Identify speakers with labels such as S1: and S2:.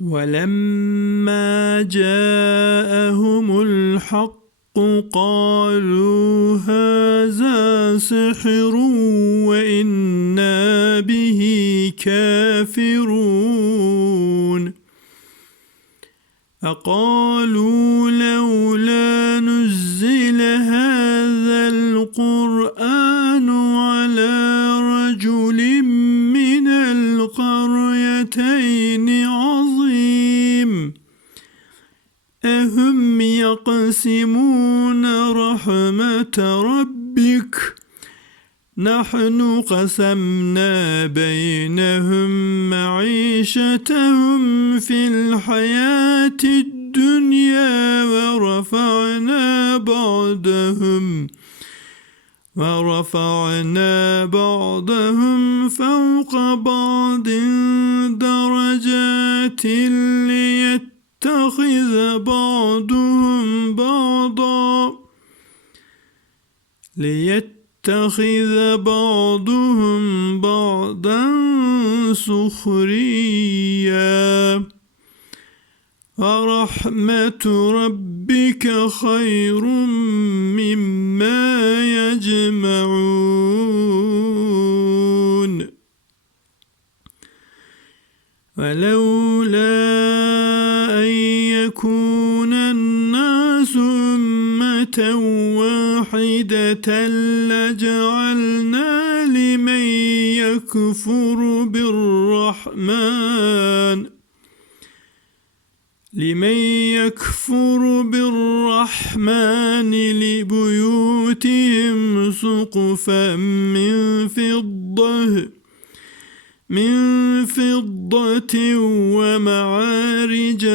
S1: ولما جاءهم الحق قالوا هذا سحر وإنا به كافرون. فقالوا لولا نزل هذا القرآن يقسمون رحمة ربك. نحن قسمنا بينهم معيشتهم في الحياة الدنيا ورفعنا بعضهم ورفعنا بعضهم فوق بعض درجات ليتخذ بعضهم بعضا ليتخذ بعضهم بعضا سخريا. ورحمة ربك خير مما يجمعون. ولولا أن يكون واحدة لجعلنا لمن يكفر بالرحمن. لمن يكفر بالرحمن لبيوتهم سقفا من فضة من فضة ومعارج